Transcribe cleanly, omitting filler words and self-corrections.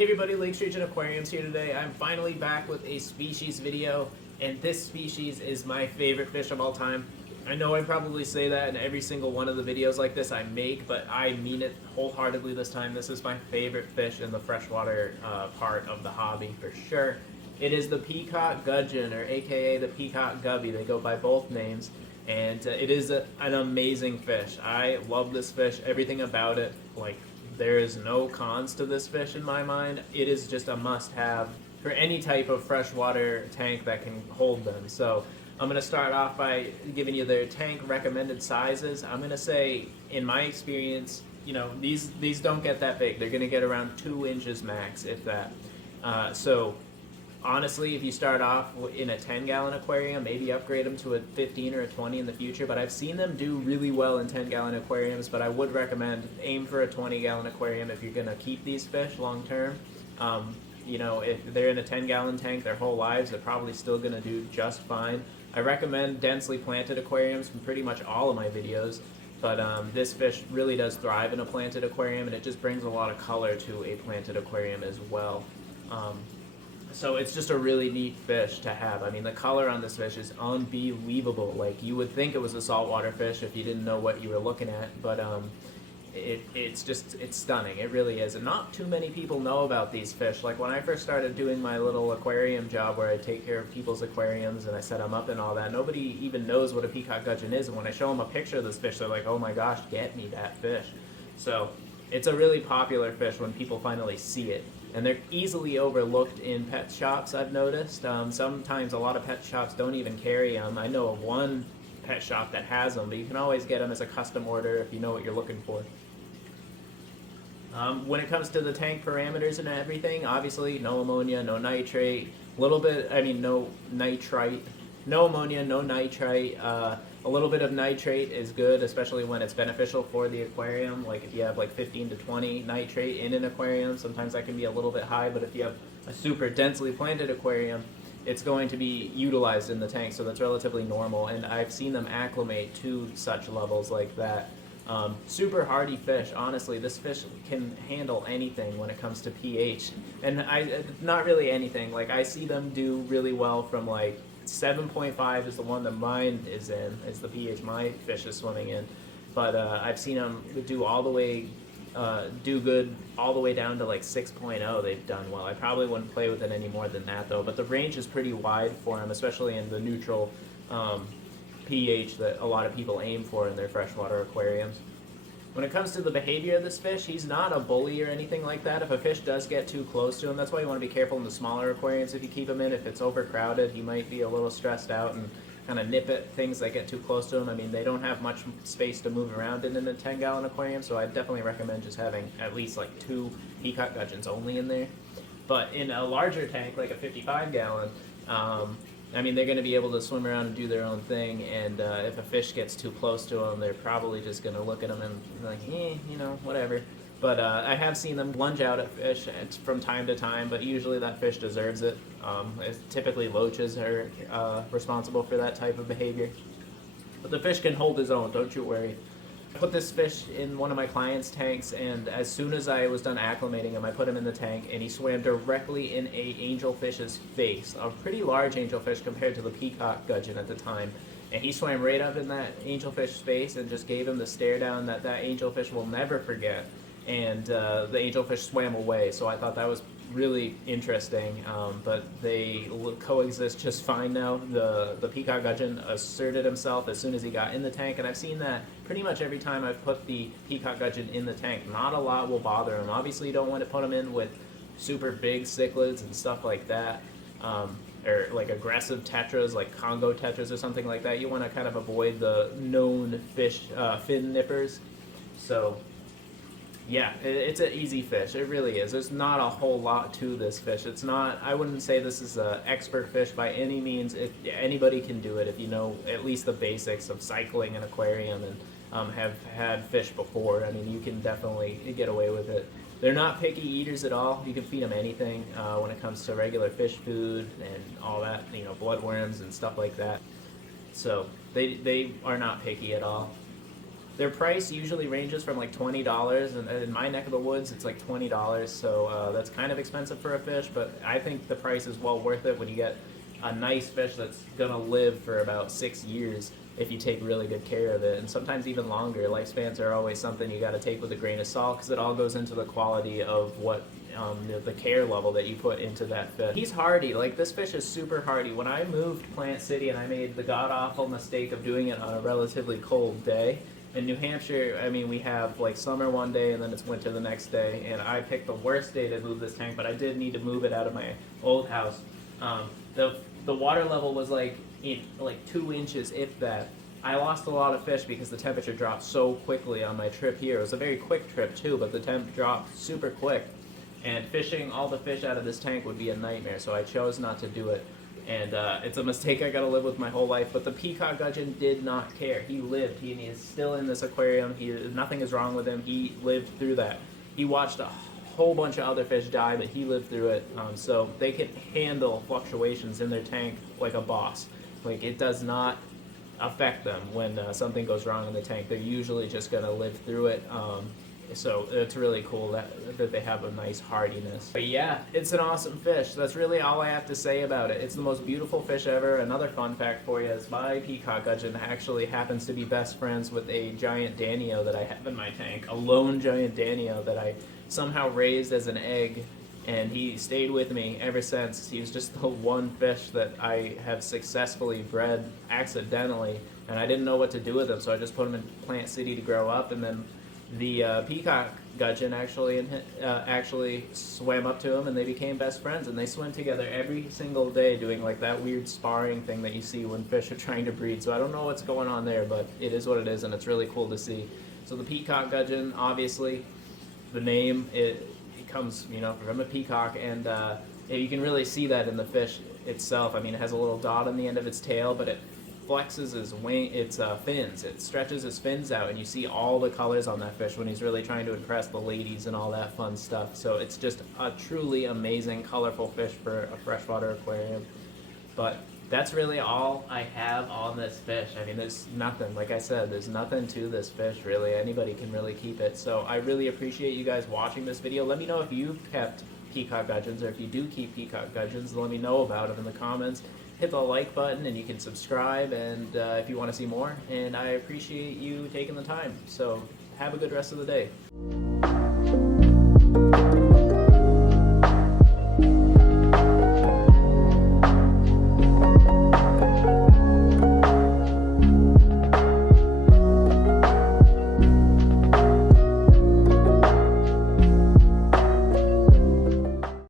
Hey everybody, Lake Sturgeon Aquariums here today. I'm finally back with a species video, and this species is my favorite fish of all time. I know I probably say that in every single one of the videos like this I make, but I mean it wholeheartedly this time. This is my favorite fish in the freshwater part of the hobby for sure. It is the Peacock Gudgeon, or aka the Peacock Gubby. They go by both names, and it is an amazing fish. I love this fish, everything about it. There is no cons to this fish in my mind. It is just a must-have for any type of freshwater tank that can hold them. So I'm going to start off by giving you their tank recommended sizes. I'm going to say, in my experience, these don't get that big. They're going to get around 2 inches max, if that. So honestly, if you start off in a 10-gallon aquarium, maybe upgrade them to a 15 or a 20 in the future. But I've seen them do really well in 10-gallon aquariums, but I would recommend aim for a 20-gallon aquarium if you're going to keep these fish long term. If they're in a 10-gallon tank their whole lives, they're probably still going to do just fine. I recommend densely planted aquariums from pretty much all of my videos, but this fish really does thrive in a planted aquarium, and it just brings a lot of color to a planted aquarium as well. So it's just a really neat fish to have. I mean, the color on this fish is unbelievable. Like, you would think it was a saltwater fish if you didn't know what you were looking at, but it's stunning. It really is. And not too many people know about these fish. Like, when I first started doing my little aquarium job where I take care of people's aquariums and I set them up and all that, nobody even knows what a Peacock Gudgeon is. And when I show them a picture of this fish, they're like, oh my gosh, get me that fish. So it's a really popular fish when people finally see it. And they're easily overlooked in pet shops, I've noticed. Sometimes a lot of pet shops don't even carry them. I know of one pet shop that has them, but you can always get them as a custom order if you know what you're looking for. When it comes to the tank parameters and everything, obviously no ammonia, no nitrate, no nitrite, no ammonia, no nitrite. A little bit of nitrate is good, especially when it's beneficial for the aquarium. Like if you have like 15 to 20 nitrate in an aquarium, sometimes that can be a little bit high, but if you have a super densely planted aquarium, it's going to be utilized in the tank, so that's relatively normal, and I've seen them acclimate to such levels like that. Super hardy fish. Honestly, this fish can handle anything when it comes to pH, and not really anything. Like, I see them do really well from like 7.5 is the one that mine is in. It's the pH my fish is swimming in, but I've seen them do all the way, do good all the way down to like 6.0. They've done well. I probably wouldn't play with it any more than that though. But the range is pretty wide for them, especially in the neutral pH that a lot of people aim for in their freshwater aquariums. When it comes to the behavior of this fish, he's not a bully or anything like that. If a fish does get too close to him, that's why you want to be careful in the smaller aquariums if you keep him in. If it's overcrowded, he might be a little stressed out and kind of nip at things that get too close to him. I mean, they don't have much space to move around in a 10-gallon aquarium, so I definitely recommend just having at least like 2 Peacock Gudgeons only in there. But in a larger tank, like a 55-gallon, I mean, they're going to be able to swim around and do their own thing, and if a fish gets too close to them, they're probably just going to look at them and be like, whatever. But I have seen them lunge out at fish from time to time, but usually that fish deserves it. Typically loaches are responsible for that type of behavior. But the fish can hold his own, don't you worry. I put this fish in one of my clients' tanks, and as soon as I was done acclimating him, I put him in the tank, and he swam directly in a angelfish's face, a pretty large angelfish compared to the Peacock Gudgeon at the time. And he swam right up in that angelfish's face and just gave him the stare down that angelfish will never forget. And the angelfish swam away, so I thought that was really interesting, but they coexist just fine now. The Peacock Gudgeon asserted himself as soon as he got in the tank, and I've seen that pretty much every time I've put the Peacock Gudgeon in the tank. Not a lot will bother him. Obviously, you don't want to put him in with super big cichlids and stuff like that, or like aggressive tetras, like Congo tetras or something like that. You want to kind of avoid the known fish fin nippers. So yeah, it's an easy fish. It really is. There's not a whole lot to this fish. It's not, I wouldn't say this is an expert fish by any means. Anybody can do it if you know at least the basics of cycling an aquarium and have had fish before. I mean, you can definitely get away with it. They're not picky eaters at all. You can feed them anything when it comes to regular fish food and all that, bloodworms and stuff like that. So they are not picky at all. Their price usually ranges from like $20, and in my neck of the woods, it's like $20. So that's kind of expensive for a fish, but I think the price is well worth it when you get a nice fish that's gonna live for about 6 years if you take really good care of it, and sometimes even longer. Lifespans are always something you got to take with a grain of salt because it all goes into the quality of what the care level that you put into that fish. He's hardy. Like, this fish is super hardy. When I moved Plant City and I made the god-awful mistake of doing it on a relatively cold day, in New Hampshire, I mean, we have like summer one day and then it's winter the next day, and I picked the worst day to move this tank, but I did need to move it out of my old house. The water level was like 2 inches, if that. I lost a lot of fish because the temperature dropped so quickly on my trip here. It was a very quick trip too, but the temp dropped super quick. And fishing all the fish out of this tank would be a nightmare, so I chose not to do it. And it's a mistake I gotta live with my whole life. But the Peacock Gudgeon did not care. He lived. He is still in this aquarium. Nothing is wrong with him. He lived through that. He watched a whole bunch of other fish die, but he lived through it. So they can handle fluctuations in their tank like a boss. Like, it does not affect them when something goes wrong in the tank. They're usually just going to live through it. So it's really cool that they have a nice hardiness. But yeah, it's an awesome fish. That's really all I have to say about it. It's the most beautiful fish ever. Another fun fact for you is my Peacock Gudgeon actually happens to be best friends with a giant danio that I have in my tank. A lone giant danio that I somehow raised as an egg, and he stayed with me ever since. He was just the one fish that I have successfully bred accidentally, and I didn't know what to do with him, so I just put him in Plant City to grow up, and then the Peacock Gudgeon actually swam up to him, and they became best friends, and they swim together every single day doing like that weird sparring thing that you see when fish are trying to breed. So I don't know what's going on there, but it is what it is, and it's really cool to see. So the Peacock Gudgeon, obviously, the name, it comes, from a peacock, and you can really see that in the fish itself. I mean, it has a little dot on the end of its tail, but it flexes its fins. It stretches his fins out, and you see all the colors on that fish when he's really trying to impress the ladies and all that fun stuff. So it's just a truly amazing, colorful fish for a freshwater aquarium. But that's really all I have on this fish. I mean, there's nothing, like I said, there's nothing to this fish, really. Anybody can really keep it. So I really appreciate you guys watching this video. Let me know if you've kept Peacock Gudgeons, or if you do keep Peacock Gudgeons, let me know about them in the comments. Hit the like button, and you can subscribe, and if you want to see more. And I appreciate you taking the time. So have a good rest of the day.